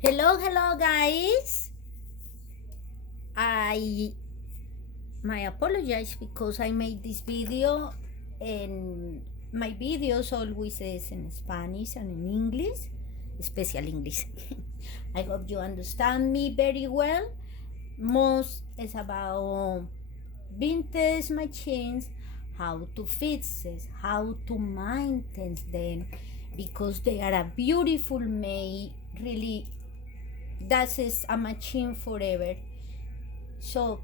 Hello guys. My apologize because I made this video and my videos always is in Spanish and in English, especially English. I hope you understand me very well. Most is about vintage machines, how to fix it, how to maintain them, because they are a beautiful made, really. That is a machine forever. So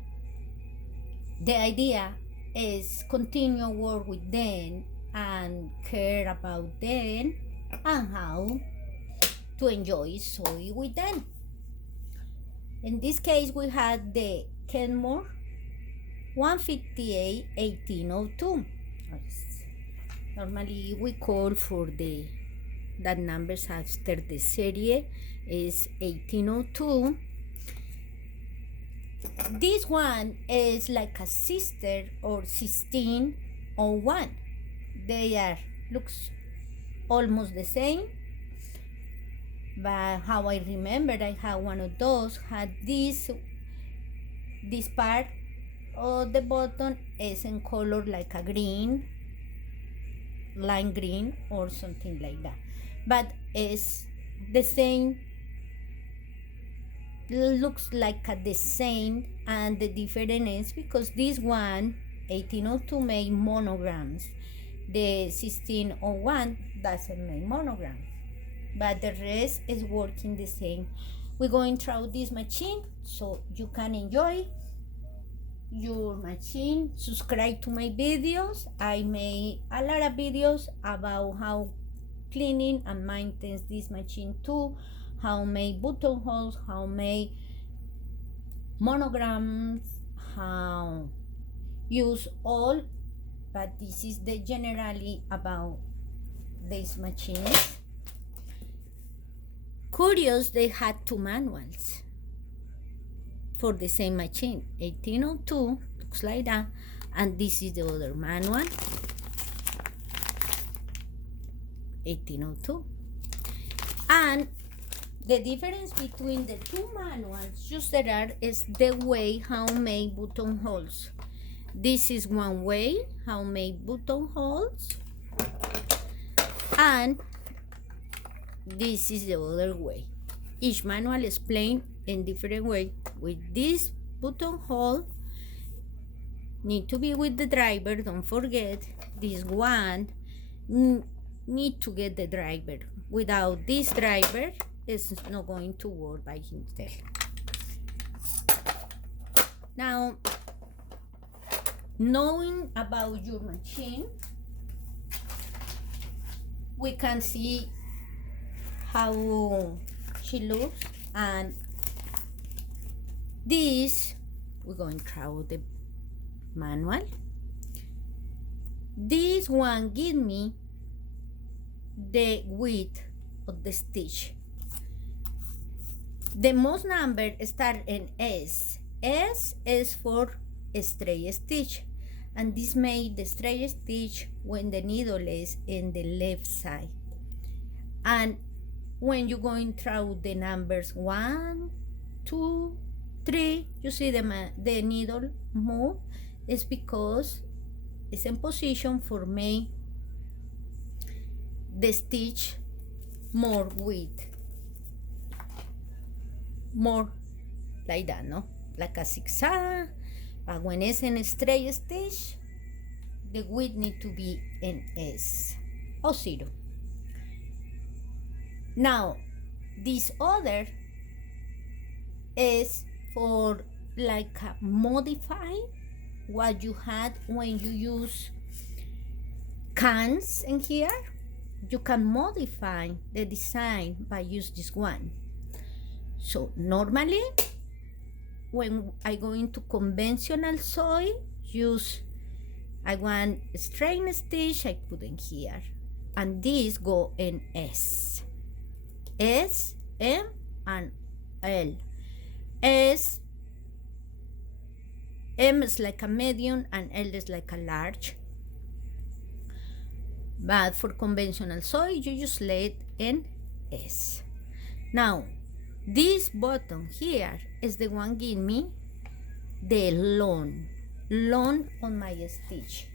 the idea is continue work with them and care about them and how to enjoy soy with them. In this case, we had the Kenmore 158 1802. Normally we call for that numbers after the series is 1802. This one is like a sister or 1601. They are looks almost the same, but how I remember, I had one of those had this part of the button is in color like a green, lime green or something like that, but it's the same, looks like the same, and the difference is because this one 1802 made monograms, the 1601 doesn't make monograms, but the rest is working the same. We're going through this machine so you can enjoy your machine. Subscribe to my videos. I made a lot of videos about how cleaning and maintain this machine too, how make buttonholes, how make monograms, how use all, but this is the generally about these machines. Curious, they had two manuals for the same machine, 1802, looks like that, and this is the other manual, 1802. And the difference between the two manuals just there is the way how make buttonholes. This is one way how make buttonholes, and this is the other way. Each manual explained in different way. With this buttonhole, need to be with the driver. Don't forget this one need to get the driver. Without this driver, it's not going to work by himself. Now, knowing about your machine, we can see how she looks, and this we're going through the manual. This one give me the width of the stitch. The most number start in S. S is for straight stitch, and this made the straight stitch when the needle is in the left side. And when you're going through the numbers 1, 2, 3, you see the needle move, is because it's in position for me the stitch more width, more like that, no? Like a zigzag, but when it's in a straight stitch, the width need to be in S or 0. Now, this other is for like modify what you had when you use cans in here. You can modify the design by use this one. So normally, when I go into conventional sewing, I want straight stitch, I put in here, and this go in S, M, and L. S, M is like a medium, and L is like a large. But for conventional sewing, you just lay it in S. Now, This button here is the one give me the long on my stitch.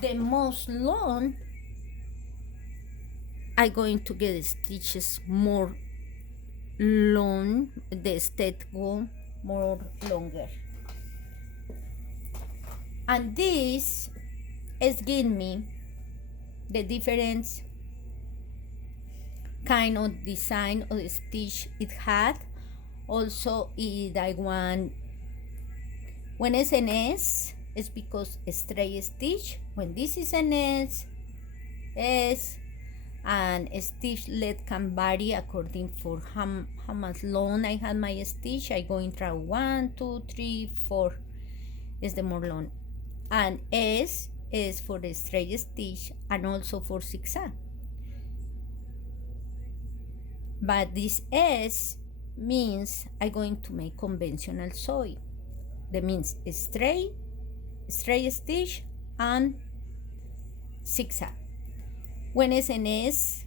The most long, I'm going to get the stitches more long, the step go more longer. And this is giving me the different kind of design of the stitch it had. Also, if I want, when it's an S, it's because a straight stitch. When this is an S, and a stitch length can vary according for how much long I have my stitch. I go in try 1, 2, 3, 4 is the more long, and S is for the straight stitch and also for zigzag. But this S means I'm going to make conventional sewing. That means straight stitch and zigzag. When it's an S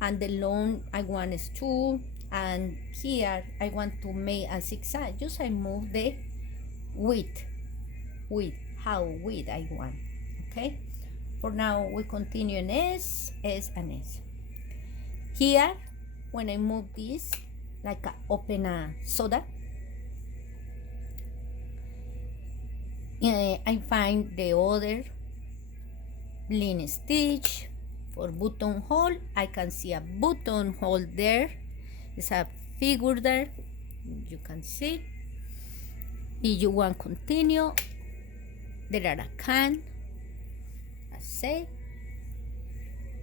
and the long I want is 2, and here I want to make a zigzag, just I move the width how width I want. Okay, for now we continue in S and S. Here when I move this like open a soda, I find the other blind stitch for buttonhole. I can see a buttonhole there. It's a figure there, you can see. If you want continue, there are a can, I say,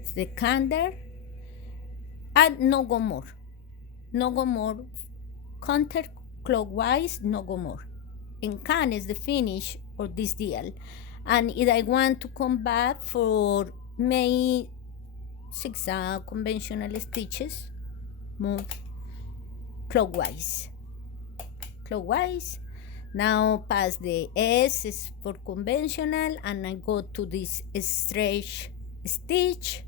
it's the can there, and no go more counterclockwise, no go more. And can is the finish of this deal. And if I want to come back for my zigzag conventional stitches, move clockwise. Now pass the S is for conventional, and I go to this straight stitch.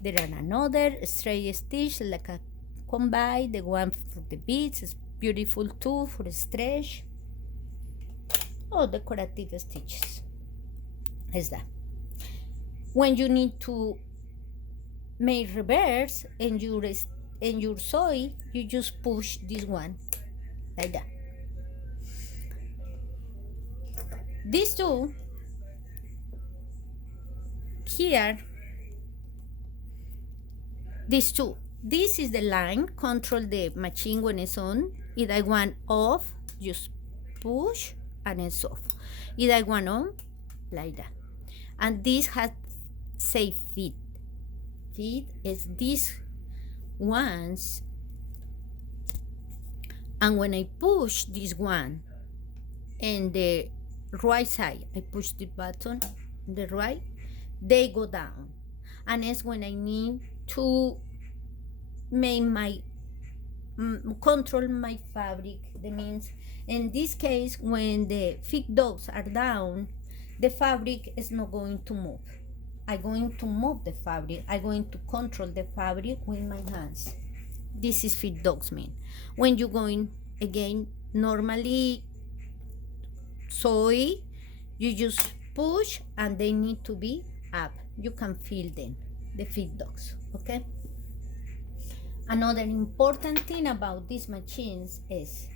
There are another straight stitch like a combine, the one for the beads is beautiful too for the stretch. Oh, decorative stitches is that. When you need to make reverse and your sewing, you just push this one like that. These two here, these two, this is the line, control the machine when it's on. If I want off, just push and it's off. If I want on, like that. And this has say fit. Fit is these ones, and when I push this one and the right side, I push the button, the right, they go down. And it's when I need to make my control my fabric. That means in this case, when the feet dogs are down, the fabric is not going to move. I'm going to move the fabric. I'm going to control the fabric with my hands. This is feet dogs mean. When you're going again, normally sew, you just push and they need to be up. You can feel them, the feet dogs, okay? Another important thing about these machines is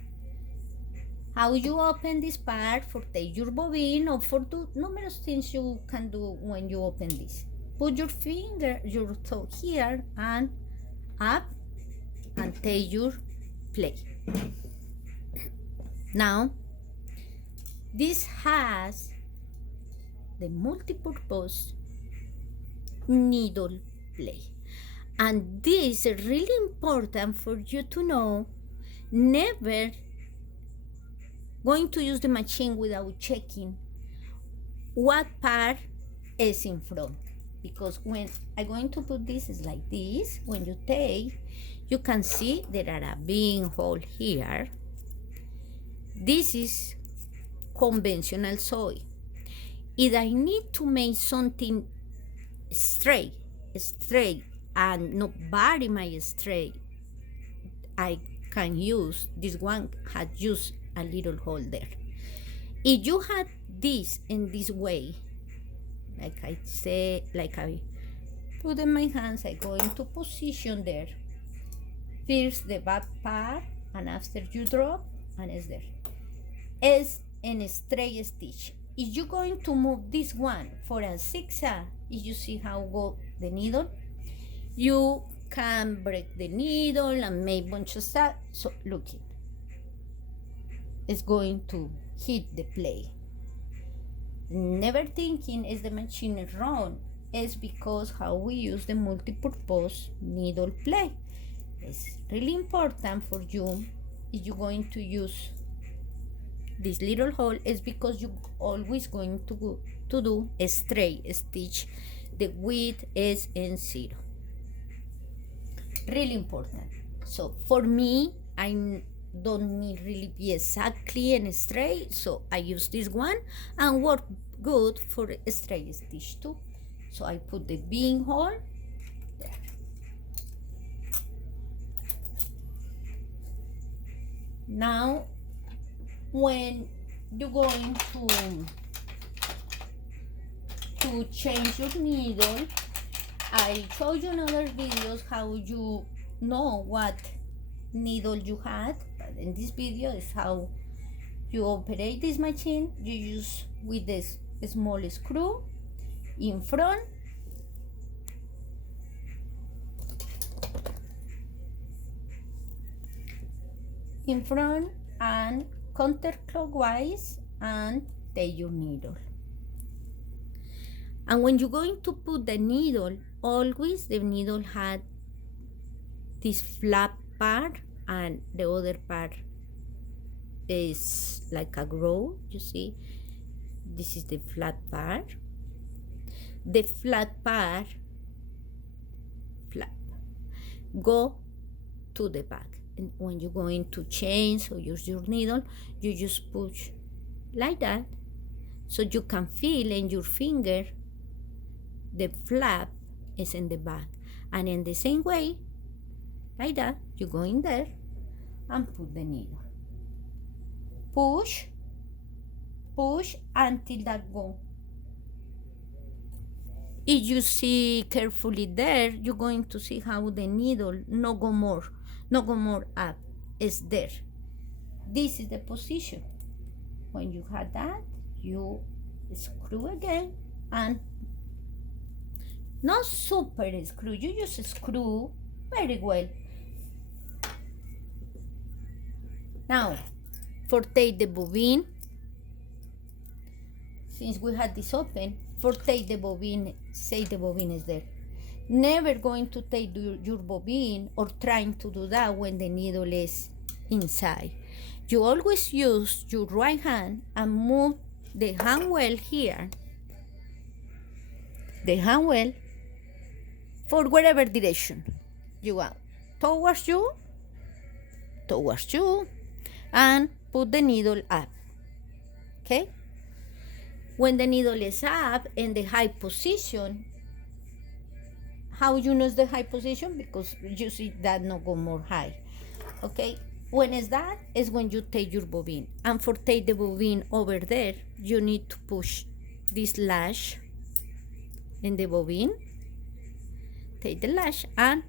how you open this part for take your bobbin, or for do numerous things you can do when you open this. Put your finger, your toe here and up and take your play. Now, this has the multi-purpose needle play. And this is really important for you to know. Never going to use the machine without checking what part is in front. Because when I'm going to put this, is like this. When you take, you can see there are a big hole here. This is conventional sewing. If I need to make something straight and not vary my straight, I can use, this one had just a little hole there. If you had this in this way, like I say, like I put in my hands, I go into position there. First the back part, and after you drop, and it's there. It's in a straight stitch. If you're going to move this one for a zigzag, if you see how go the needle, you can break the needle and make bunch of stuff. So look it, it's going to hit the plate. Never thinking is the machine is wrong. It's because how we use the multi-purpose needle plate. It's really important for you if you're going to use this little hole, is because you're always going to do a straight stitch. The width is in 0. Really important. So for me, I don't need really be exactly and straight, so I use this one and work good for a straight stitch too. So I put the bean hole there. Now when you're going to change your needle, I showed you in other videos how you know what needle you had, but in this video is how you operate this machine. You use with this small screw in front, and counterclockwise, and take your needle. And when you're going to put the needle, always the needle had this flat part and the other part is like a groove. You see, this is the flat part. The flat part flap go to the back, and when you're going to change or use your needle, you just push like that, so you can feel in your finger the flap is in the back. And in the same way, like that, you go in there and put the needle. Push until that go. If you see carefully there, you're going to see how the needle no go more up. It's there. This is the position. When you have that, you screw again, and not super screw, you just screw very well. Now, for take the bobbin, since we had this open, for take the bobbin, say the bobbin is there. Never going to take your bobbin or trying to do that when the needle is inside. You always use your right hand and move the hand well here, the hand well, for whatever direction you want, towards you, and put the needle up. Okay? When the needle is up in the high position, how you know it's the high position? Because you see that no go more high. Okay? When it's that, is when you take your bobbin. And for take the bobbin over there, you need to push this lash in the bobbin. Take the lash and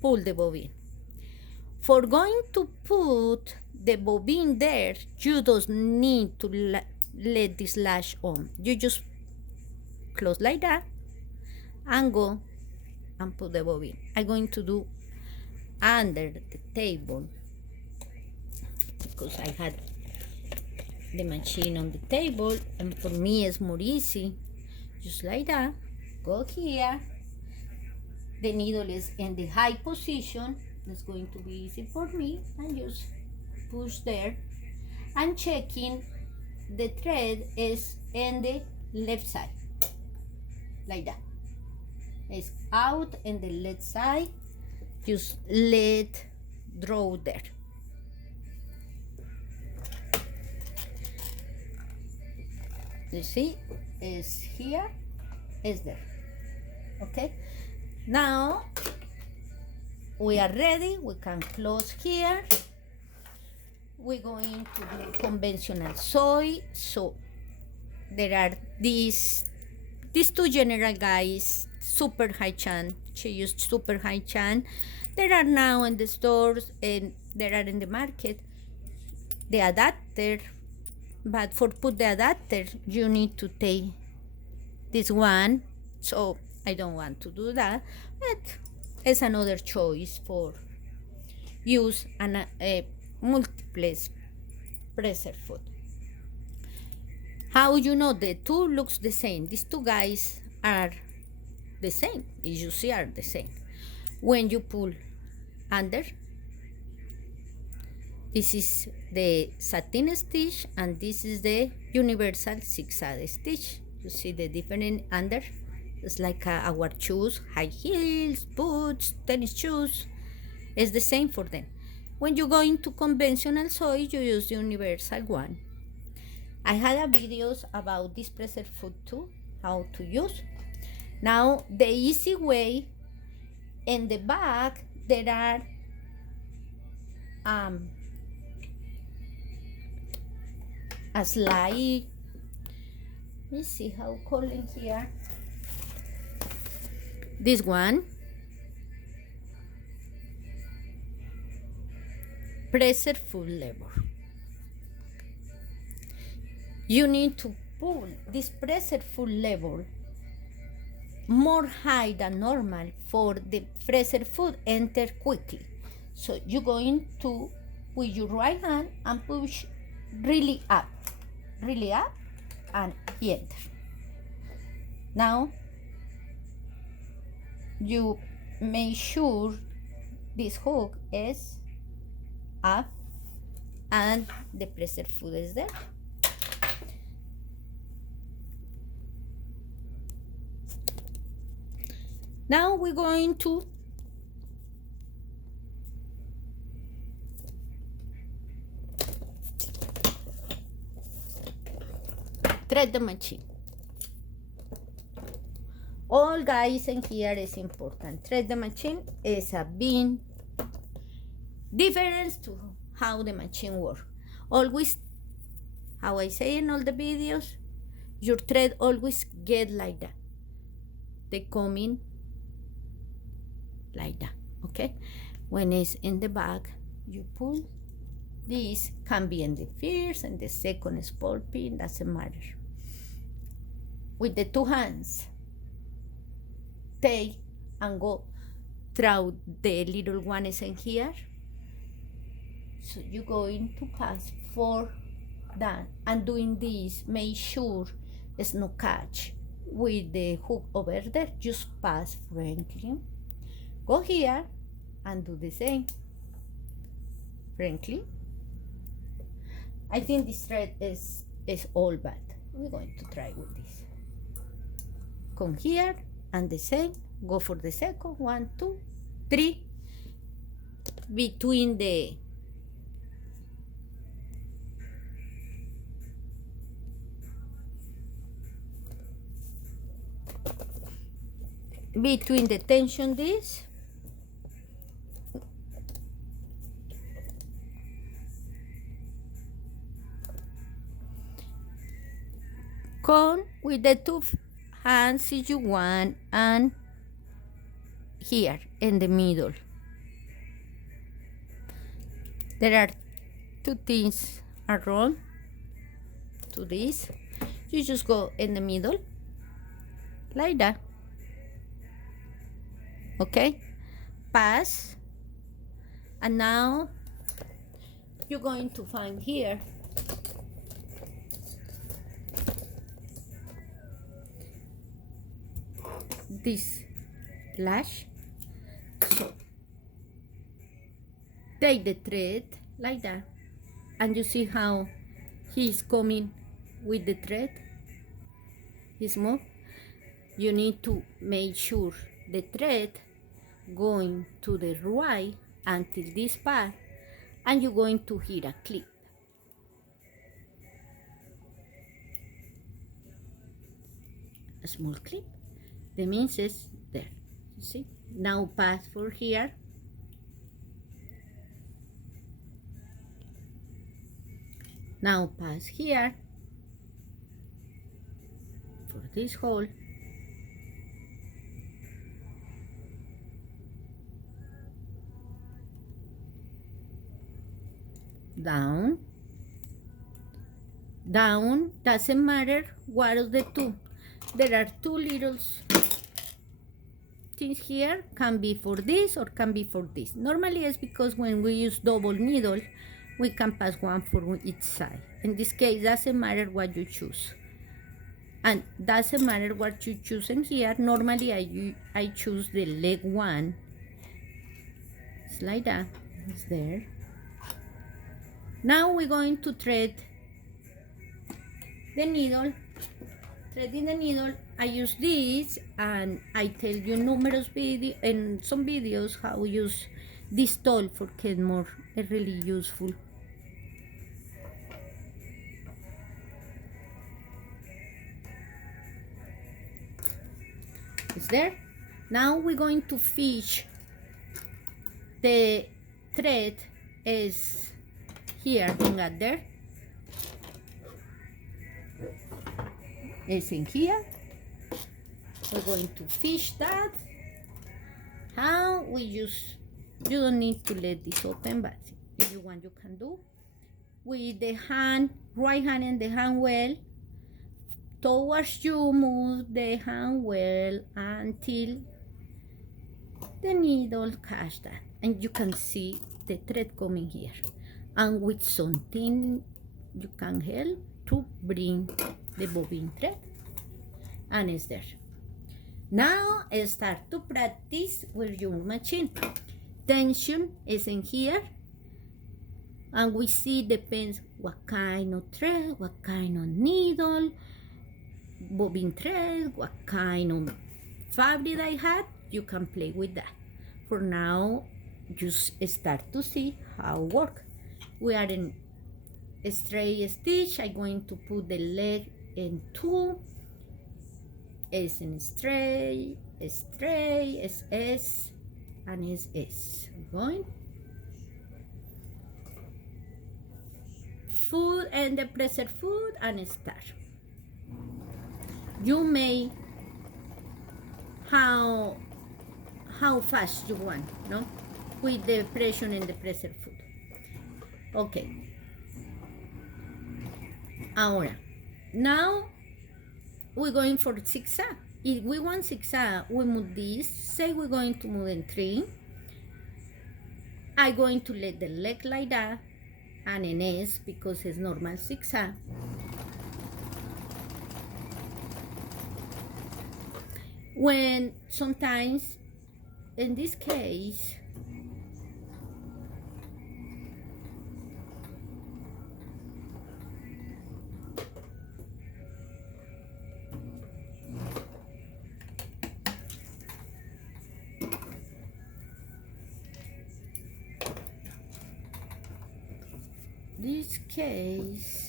pull the bobbin. For going to put the bobbin there, you don't need to let this lash on. You just close like that and go and put the bobbin. I'm going to do under the table because I had the machine on the table, and for me it's more easy. Just like that, go here. The needle is in the high position. That's going to be easy for me, and just push there, and checking the thread is in the left side, like that. It's out in the left side. Just let draw there. You see, it's here, it's there. Okay. Now we are ready. We can close here. We're going to do conventional soy. So there are these two general guys, super high chan. She used super high chan. There are now in the stores and there are in the market the adapter, but for put the adapter you need to take this one, so I don't want to do that, but it's another choice for use a multiple presser food. How you know the two looks the same? These two guys are the same. As you see, are the same. When you pull under, this is the satin stitch and this is the universal zigzag stitch. You see the different under? It's like our shoes, high heels, boots, tennis shoes. It's the same for them. When you go into conventional soy, you use the universal one. I had a videos about this presser food too, how to use. Now the easy way, in the back there are a slide. Let me see how calling here. This one, presser foot lever. You need to pull this presser foot lever more high than normal for the presser foot enter quickly. So you're going to, with your right hand, and push really up, and enter. Now you make sure this hook is up and the presser foot is there. Now we're going to thread the machine. All guys in here is important. Thread the machine is a big difference to how the machine works. Always, how I say in all the videos, your thread always get like that. They come in like that, okay? When it's in the back, you pull. This can be in the first and the second small pin, doesn't matter. With the two hands, take and go through the little one is in here. So you're going to pass for that, and doing this, make sure it's no catch with the hook over there. Just pass frankly. Go here and do the same. Frankly, I think this thread is all bad. We're going to try with this. Come here and the same. Go for the second. 1, 2, 3. Between the tension this. Come with the two hands if you want, and here in the middle. There are two things around to this. You just go in the middle like that. Okay, pass, and now you're going to find here this lash. So take the thread like that, and you see how he's coming with the thread. He's more. You need to make sure the thread going to the right until this part, and you're going to hit a clip. A small clip. The means is there. You see? Now pass for here Now pass here for this hole. Down, down, doesn't matter what of the two. There are two little things here, can be for this or can be for this. Normally it's because when we use double needle, we can pass one for each side. In this case, doesn't matter what you choose. And doesn't matter what you choose in here. Normally I choose the leg one. It's like that, it's there. Now we're going to thread the needle. Threading the needle, I use this, and I tell you numerous videos and some videos how to use this tool for kenmore. It's really useful. It's there. Now we're going to fish. The thread is here and got there. It's in here. We're going to fish that. How we use, you don't need to let this open, but if you want, you can do. With the hand, right hand and the hand well, towards you move the hand well until the needle catch that. And you can see the thread coming here. And with something, you can help to bring the bobbin thread, and it's there. Now start to practice with your machine. Tension is in here, and we see depends what kind of thread, what kind of needle, bobbin thread, what kind of fabric I had. You can play with that. For now, just start to see how it works. We are in a straight stitch. I'm going to put the leg in two. It's in straight, it's S, and it's S. I'm going. Foot and the presser foot and start. You may how fast you want, no? With the pressure and the presser foot. Okay. Ahora, now we're going for zigzag. If we want zigzag, we move this. Say we're going to move in 3. I'm going to let the leg like that and an S because it's normal zigzag. When sometimes, in this case,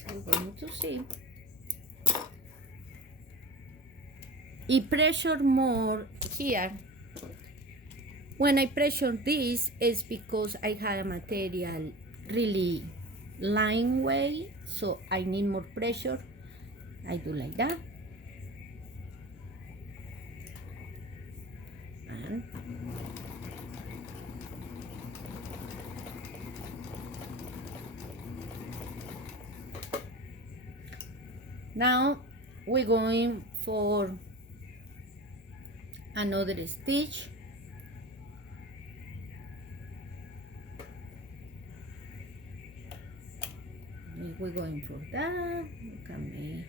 we're going to see. It pressure more here. When I pressure this, is because I had a material really line way, so I need more pressure. I do like that. And now we're going for another stitch. We're going for that. Look at me.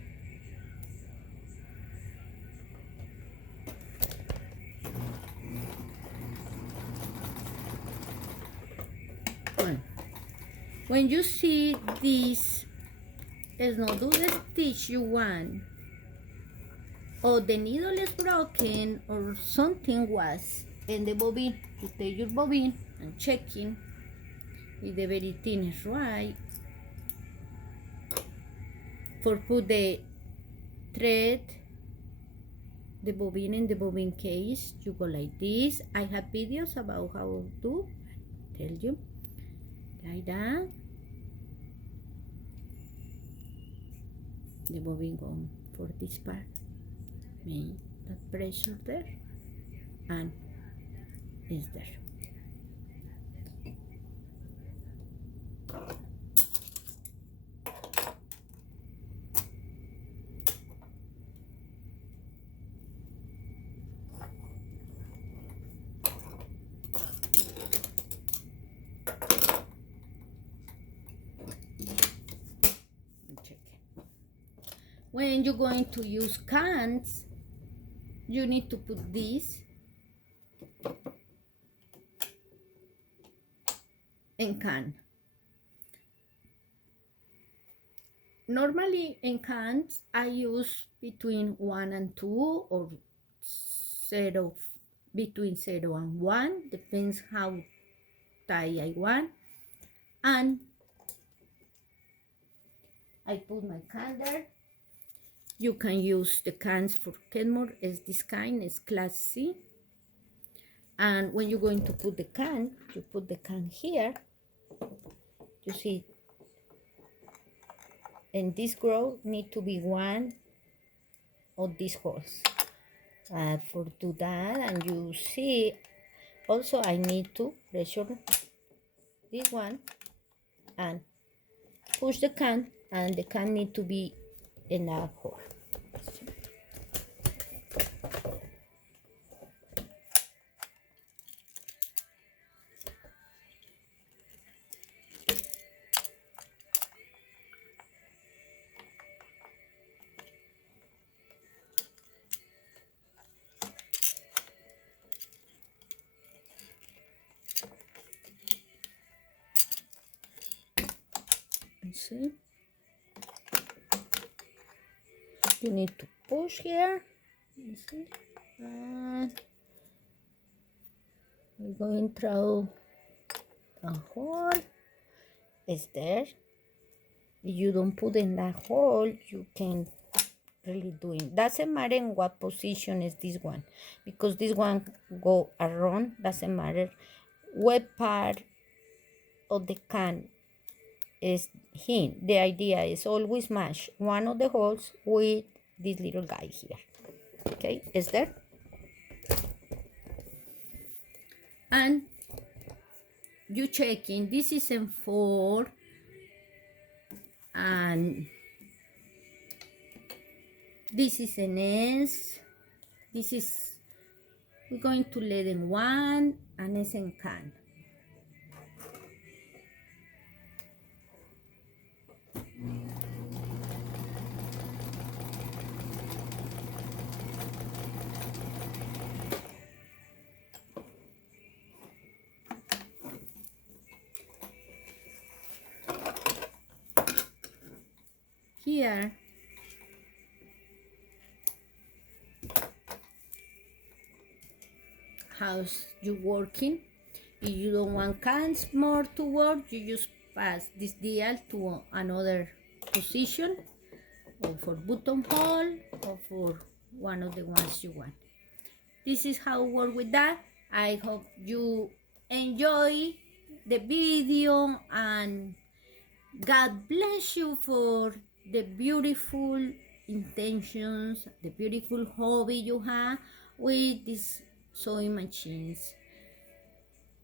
When you see this, is not do the stitch you want, or the needle is broken, or something was in the bobbin, you take your bobbin and checking if the very thin is right. For put the thread, the bobbin in the bobbin case, you go like this. I have videos about how to tell you like that. the bobbin gum for this part. Make that pressure there, and it's there. Check. When you're going to use cans, you need to put this in can. Normally in cans, I use between 1 and 2 or 0, between 0 and 1, depends how tight I want. And I put my can there. You can use the cans for Kenmore, is this kind, is class C. And when you're going to put the can, you put the can here. You see, and this grow need to be one of these holes. For do that, and you see, also I need to pressure this one and push the can, and the can need to be in that hole. See, you need to push here. You see, and we're going through the hole. It's there. If you don't put in that hole, you can really do it. Doesn't matter in what position is this one, because this one go around. Doesn't matter what part of the can is in. The idea is always match one of the holes with this little guy here. Okay, is there? And you checking, this is in 4, and this is an S. This is, we're going to let in 1, and it's in can. Here, how's you working? If you don't want cans more to work, you just pass this dial to another position, or for buttonhole, or for one of the ones you want. This is how work with that. I hope you enjoy the video, and God bless you for the beautiful intentions, the beautiful hobby you have with these sewing machines.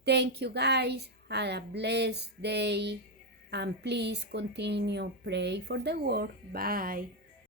Thank you guys. Have a blessed day, and please continue pray for the world. Bye.